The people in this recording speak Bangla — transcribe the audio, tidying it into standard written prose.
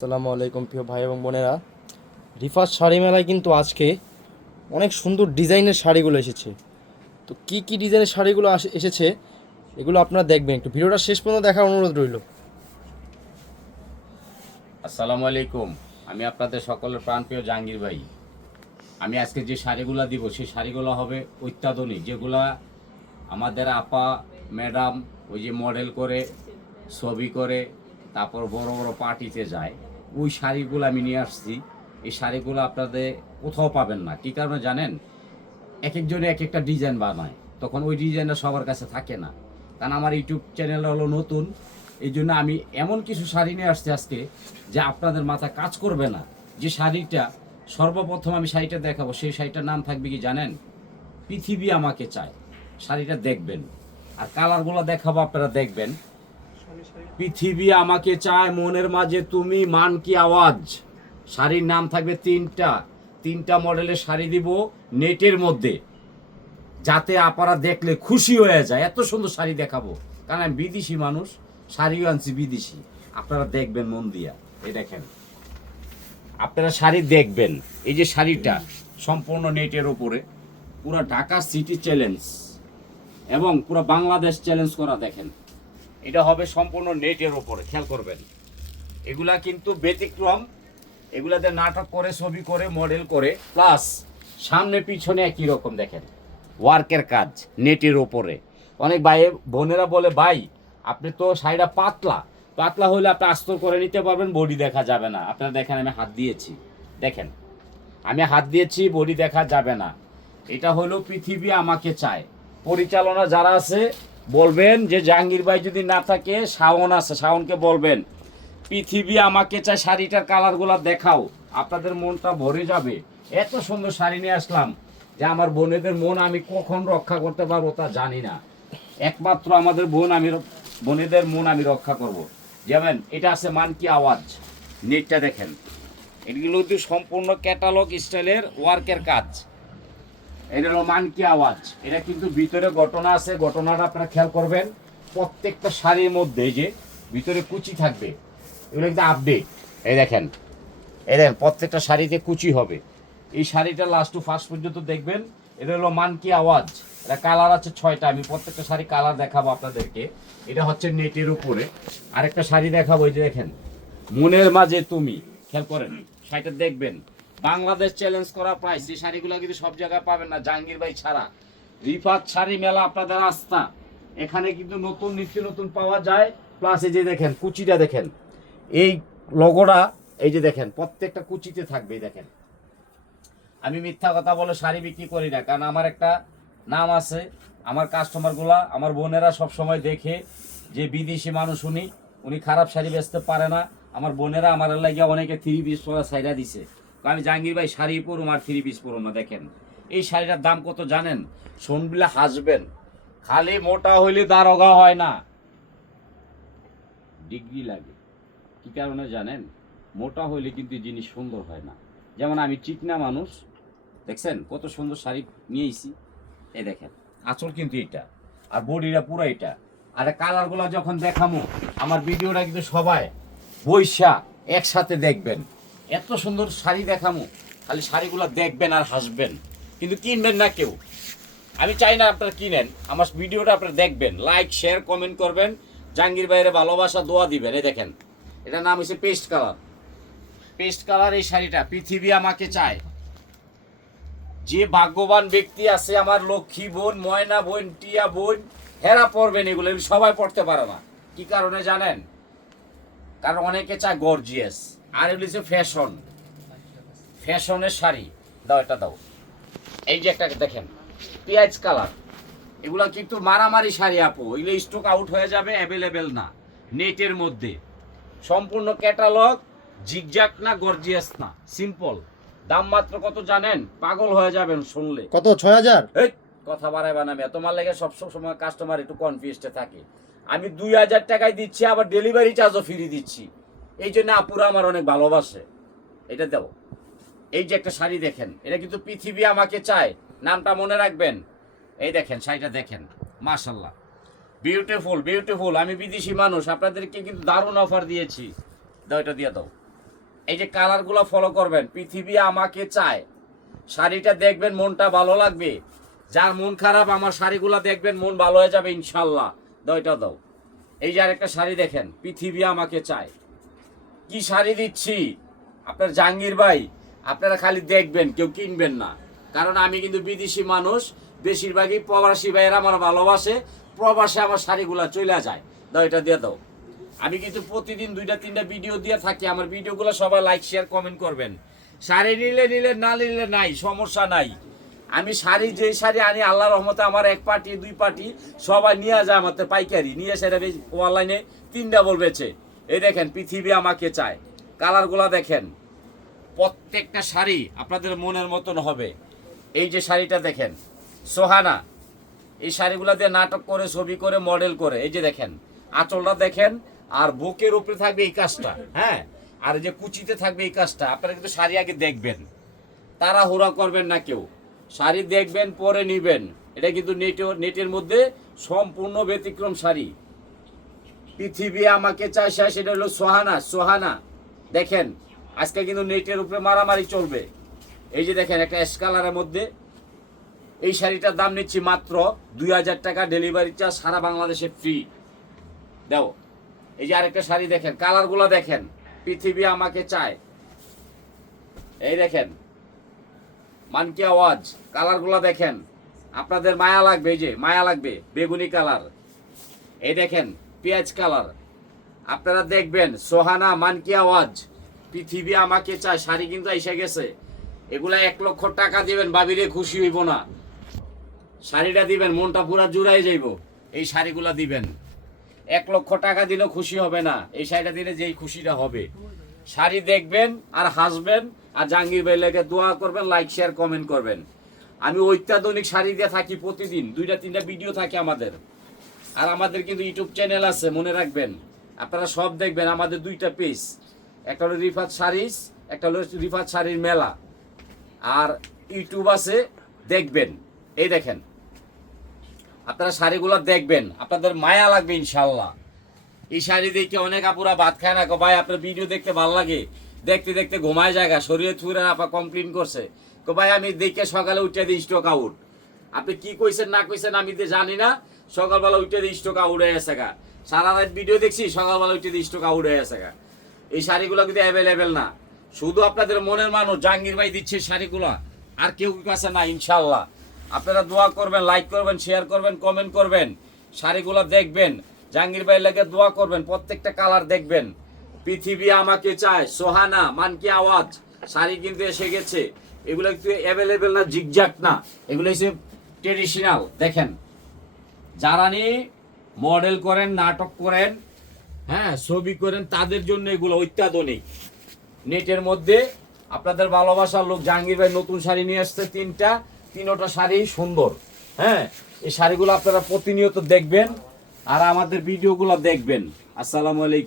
আসসালামু আলাইকুম প্রিয় ভাই এবং বোনেরা। রিফাত শাড়ি মেলায় কিন্তু আজকে অনেক সুন্দর ডিজাইনের শাড়িগুলো এসেছে। তো কি কি ডিজাইনের শাড়িগুলো এসেছে এগুলো আপনারা দেখবেন, একটু ভিডিওটা শেষ পর্যন্ত দেখার অনুরোধ রইল। আসসালামু আলাইকুম। আমি আপনাদের সকলের প্রাণপ্রিয় জাহাঙ্গীর ভাই। আমি আজকে যে শাড়িগুলো দিব সেই শাড়িগুলো হবে অত্যাধুনিক, যেগুলা আমাদের আপা ম্যাডাম ওই যে মডেল করে ছবি করে তারপর বড় বড় পার্টিতে যায়, ওই শাড়িগুলো আমি নিয়ে আসছি। এই শাড়িগুলো আপনাদের কোথাও পাবেন না। কী কারণে জানেন? এক একজনে এক একটা ডিজাইন বানায়, তখন ওই ডিজাইনটা সবার কাছে থাকে না। কারণ আমার ইউটিউব চ্যানেলটা হলো নতুন, এই জন্য আমি এমন কিছু শাড়ি নিয়ে আসছি আজকে যে আপনাদের মাথা কাজ করবে না। যে শাড়িটা সর্বপ্রথম আমি শাড়িটা দেখাবো, সেই শাড়িটার নাম থাকবে কি জানেন? পৃথিবী আমাকে চায়। শাড়িটা দেখবেন আর কালারগুলো দেখাবো, আপনারা দেখবেন। পৃথিবী আমাকে চায়, মনের মাঝে তুমি, মান কি আওয়াজ। শাড়ির নাম থাকবে তিনটা মডেলের শাড়ি দিব নেটের মধ্যে, যাতে আপনারা দেখলে খুশি হয়ে যায়। এত সুন্দর শাড়ি দেখাবো, কারণ আমি বিদেশি মানুষ, শাড়িও আনছি বিদেশি। আপনারা দেখবেন মন দিয়া। এই দেখেন, আপনারা শাড়ি দেখবেন। এই যে শাড়িটা সম্পূর্ণ নেটের উপরে, পুরো ঢাকা সিটি চ্যালেঞ্জ এবং পুরো বাংলাদেশ চ্যালেঞ্জ করা। দেখেন, এটা হবে সম্পূর্ণ নেটের উপরে, খেয়াল করবেন। এগুলা কিন্তু ব্যতিক্রম, এগুলাতে নাটক করে, ছবি করে, মডেল করে, প্লাস সামনে পিছনে একই রকম। দেখেন, ওয়ার্কের কাজ নেটের ওপরে। অনেক ভাই বোনেরা বলে, ভাই আপনি তো শাড়িটা পাতলা পাতলা হলে আপনি আস্তর করে নিতে পারবেন, বডি দেখা যাবে না। আপনারা দেখেন, আমি হাত দিয়েছি, দেখেন আমি হাত দিয়েছি, বডি দেখা যাবে না। এটা হলো পৃথিবী আমাকে চায়। পরিচালনা যারা আছে বলবেন যে জাহাঙ্গীর ভাই যদি না থাকে, শাওন আছে, শাওনকে বলবেন পৃথিবী আমাকে চায় শাড়িটার কালারগুলো দেখাও, আপনাদের মনটা ভরে যাবে। এত সুন্দর শাড়ি নিয়ে আসলাম যে আমার বোনেদের মন আমি কখন রক্ষা করতে পারবো তা জানি না। একমাত্র আমাদের বোনেদের মন আমি রক্ষা করব। যেমন এটা আছে মান কি আওয়াজ, নেটটা দেখেন। এগুলো কিন্তু সম্পূর্ণ ক্যাটালগ স্টাইলের ওয়ার্কের কাজ। এটা হলো মান কি আওয়াজ। এটা কিন্তু ভিতরে ঘটনা আছে, ঘটনাটা আপনারা খেয়াল করবেন। প্রত্যেকটা শাড়ির মধ্যে যে ভিতরে কুচি থাকবে, এগুলো কিন্তু আপডেট। এই দেখেন, প্রত্যেকটা শাড়িতে কুচি হবে। এই শাড়িটা লাস্ট টু ফার্স্ট পর্যন্ত দেখবেন। এটা হলো মান কি আওয়াজ। এটা কালার আছে 6টা, আমি প্রত্যেকটা শাড়ি কালার দেখাবো আপনাদেরকে। এটা হচ্ছে নেটের উপরে। আরেকটা শাড়ি দেখাবো, এই যে দেখেন, মনের মাঝে তুমি। খেয়াল করেন, শাড়িটা দেখবেন। বাংলাদেশ চ্যালেঞ্জ করা প্রাইস। এই শাড়িগুলো কিন্তু সব জায়গায় পাবেন না, জাহাঙ্গীর ভাই ছাড়া। রিফাত শাড়ি মেলা আপনাদের আস্থা। এখানে কিন্তু নতুন নিত্য নতুন পাওয়া যায়। প্লাস এই যে দেখেন কুচিটা দেখেন, এই লোগোটা এই যে দেখেন, প্রত্যেকটা কুচিতে থাকবে। দেখেন, আমি মিথ্যা কথা বলে শাড়ি বিক্রি করি না, কারণ আমার একটা নাম আছে। আমার কাস্টমারগুলা, আমার বোনেরা সব সময় দেখে যে বিদেশি মানুষ, উনি খারাপ শাড়ি বেচতে পারে না। আমার বোনেরা আমার লাগিয়ে অনেকে 3 পিস পরা শাড়িটা দিছে। আমি জাহাঙ্গীর ভাই শাড়ি পরুম আর 3 পিস পরুম না। দেখেন এই শাড়িটার দাম কত জানেন? শুনবিলে হাসবেন। খালি মোটা হইলে দারোগা হয় না, ডিগ্রি লাগে। কি কারণে জানেন? মোটা হইলে কিন্তু জিনিস সুন্দর হয় না। যেমন আমি চিকনা মানুষ, দেখছেন কত সুন্দর শাড়ি নিয়েছি। এই দেখেন, আঁচল কিন্তু এটা, আর বডিটা পুরো এটা। আর কালারগুলো যখন দেখামো, আমার ভিডিওটা কিন্তু সবাই বৈশা একসাথে দেখবেন। এত সুন্দর শাড়ি দেখামো, খালি শাড়িগুলো দেখবেন আর হাসবেন, কিন্তু কিনবেন না কেউ। আমি চাই না আপনারা কিনেন, আমার ভিডিওটা আপনারা দেখবেন, লাইক শেয়ার কমেন্ট করবেন, জাহাঙ্গীর ভাইয়ের ভালোবাসা দোয়া দিবেন। এই দেখেন, এটার নাম হচ্ছে পেস্ট কালার। পেস্ট কালার এই শাড়িটা পৃথিবী আমাকে চায়। যে ভাগ্যবান ব্যক্তি আছে, আমার লক্ষ্মী বোন, ময়না বোন, টিয়া বোন, হেরা পরবেন। এগুলো সবাই পড়তে পারে না। কি কারণে জানেন? কারণ অনেকে চায় গর্জিয়াস, আর এগুলো হচ্ছে ফ্যাশন, ফ্যাশনের শাড়ি। দাও, এটা দাও। এই যে একটা দেখেন, পেঁয়াজ কালার। এগুলা কিন্তু মারামারি শাড়ি আপু, এগুলো স্টক আউট হয়ে যাবে, অ্যাভেলেবেল না। নেটের মধ্যে সম্পূর্ণ ক্যাটালগ, জিগজাক না, গর্জিয়াস না, সিম্পল। দাম মাত্র কত জানেন? পাগল হয়ে যাবেন শুনলে। কত? 6,000? এই কথা বাড়াইবা না। তোমার লাগে সব সময় কাস্টমার একটু কনফিউজডে থাকে। আমি 2,000 টাকায় দিচ্ছি, আবার ডেলিভারি চার্জও ফ্রি দিচ্ছি। এই জন্য আপুরা আমার অনেক ভালোবাসে। এটা দাও। এই যে একটা শাড়ি দেখেন, এটা কিন্তু পৃথিবী আমাকে চায়, নামটা মনে রাখবেন। এই দেখেন শাড়িটা দেখেন, মাশাল্লাহ, বিউটিফুল বিউটিফুল। আমি বিদেশি মানুষ, আপনাদেরকে কিন্তু দারুণ অফার দিয়েছি। দাও, এটা দিয়ে দাও। এই যে কালারগুলো ফলো করবেন, পৃথিবী আমাকে চায়। শাড়িটা দেখবেন মনটা ভালো লাগবে। যার মন খারাপ আমার শাড়িগুলো দেখবেন মন ভালো হয়ে যাবে ইনশাল্লাহ। দাও এটা দাও। এই যে আরেকটা শাড়ি দেখেন, পৃথিবী আমাকে চায়। কি শাড়ি দিচ্ছি আপনার জাহাঙ্গীর ভাই, আপনারা খালি দেখবেন, কেউ কিনবেন না। কারণ আমি কিন্তু বিদেশি মানুষ, বেশিরভাগই প্রবাসী ভাইয়েরা আমার ভালোবাসে, প্রবাসে আমার শাড়িগুলো চলে যায়। দাও এটা দিয়ে দাও। আমি কিন্তু প্রতিদিন 2-3টা ভিডিও দিয়ে থাকি, আমার ভিডিওগুলো সবাই লাইক শেয়ার কমেন্ট করবেন। শাড়ি নিলে নিলে, না নিলে নাই, সমস্যা নাই। আমি শাড়ি যেই শাড়ি আনি আল্লাহর রহমতে আমার 1 পার্টি 2 পার্টি সবাই নিয়ে যায় আমার পাইকারি, নিয়ে সেটা অনলাইনে 3 ডাবল বেচে। এই দেখেন পৃথিবী আমাকে চায়, কালারগুলো দেখেন, প্রত্যেকটা শাড়ি আপনাদের মনের মতন হবে। এই যে শাড়িটা দেখেন, সোহানা, এই শাড়িগুলো দিয়ে নাটক করে, ছবি করে, মডেল করে। এই যে দেখেন আঁচলটা দেখেন, আর বুকের উপরে থাকবে এই কাজটা, হ্যাঁ, আর এই যে কুচিতে থাকবে এই কাজটা। আপনারা কিন্তু শাড়ি আগে দেখবেন, তাড়াহুড়া করবেন না কেউ, শাড়ি দেখবেন পরে নিবেন। এটা কিন্তু নেটের মধ্যে সম্পূর্ণ ব্যতিক্রম শাড়ি। পৃথিবী আমাকে চায়, সেটা হলো সোহানা। সোহানা দেখেন, আজকে কিন্তু নেটের উপরে মারামারি চলবে। এই যে দেখেন একটা অ্যাশ কালারের মধ্যে, এই শাড়িটার দাম নিচ্ছি মাত্র 2000 টাকা, ডেলিভারি চার্জ সারা বাংলাদেশে ফ্রি। দাও। এই যে আরেকটা শাড়ি দেখেন, কালারগুলো দেখেন, পৃথিবী আমাকে চায়। এই দেখেন মান কি আওয়াজ, কালারগুলো দেখেন, আপনাদের মায়া লাগবে। এই যে মায়া লাগবে, বেগুনি কালার। এই দেখেন পেঁয়াজ কালার। আপনারা দেখবেন সোহানা, মান কি আওয়াজ, পৃথিবী আমাকে চায়। শাড়ি কিন্তু এসে গেছে। এগুলা 1 লক্ষ টাকা দিবেন, ভাবিরে খুশি হইব না। শাড়িটা দিবেন মনটা পুরা জুড়াই যাইব। এই শাড়িগুলা দিবেন, 1 লক্ষ টাকা দিলেও খুশি হবে না। এই শাড়িটা দিলে যেই খুশিটা হবে। শাড়ি দেখবেন আর হাসবেন, আর জাহাঙ্গীর ভাই লেগে দোয়া করবেন, লাইক শেয়ার কমেন্ট করবেন। আমি অত্যাধুনিক শাড়ি দিয়ে থাকি, প্রতিদিন 2-3টা ভিডিও থাকে আমাদের। আর আমাদের কিন্তু ইউটিউব চ্যানেল আছে, মনে রাখবেন, আপনারা সব দেখবেন। আমাদের 2টা পেজ, একটা হলো রিফাত শাড়িস, একটা হলো রিফাত শাড়ির মেলা। আর ইউটিউব আছে, দেখবেন। এই দেখেন আপনারা শাড়িগুলো দেখবেন, আপনাদের মায়া লাগবে ইনশাল্লাহ। এই শাড়ি দেখে অনেক আপুরা ভাত খায় না, ভাই আপনার ভিডিও দেখতে ভালো লাগে, দেখতে দেখতে ঘুমায় জায়গা, শরীরে থুরে আপা কমপ্লেন করছে, ভাই আমি দেখে সকালে উঠে দিই স্টক আউট। আপনি কি কইছেন না কইছেন আমি তো জানি না, সকালবেলা উঠে দিই স্টক আউট হয়ে গেছে গা। সারা রাত ভিডিও দেখছি, সকালবেলা উঠে দিই স্টক আউট হয়ে গেছে গা। এই শাড়িগুলো কিন্তু অ্যাভেলেবেল না, শুধু আপনাদের মনের মানুষ জাহাঙ্গীর ভাই দিচ্ছে শাড়িগুলো, আর কেউ কাছে না ইনশাল্লাহ। আপনারা দোয়া করবেন, লাইক করবেন, শেয়ার করবেন, কমেন্ট করবেন, শাড়িগুলো দেখবেন, জাহাঙ্গীর ভাই লাগে দোয়া করবেন, প্রত্যেকটা কালার দেখবেন। পৃথিবী আমাকে চায়, সোহানা, মান কি আওয়াজ, শাড়ি কিন্তু এসে গেছে। এগুলো কিন্তু অ্যাভেলেবেল না, জিগজাক না, এগুলো হচ্ছে ট্রেডিশনাল। দেখেন যারা নিয়ে মডেল করেন, নাটক করেন, হ্যাঁ, ছবি করেন, তাদের জন্য এগুলো অত্যাধুনিক। নেটের মধ্যে আপনাদের ভালোবাসার লোক জাহাঙ্গীর ভাই নতুন শাড়ি নিয়ে আসছে 3টা শাড়ি সুন্দর। হ্যাঁ, এই শাড়িগুলো আপনারা প্রতিনিয়ত দেখবেন আর আমাদের ভিডিওগুলো দেখবেন। আসসালামু আলাইকুম।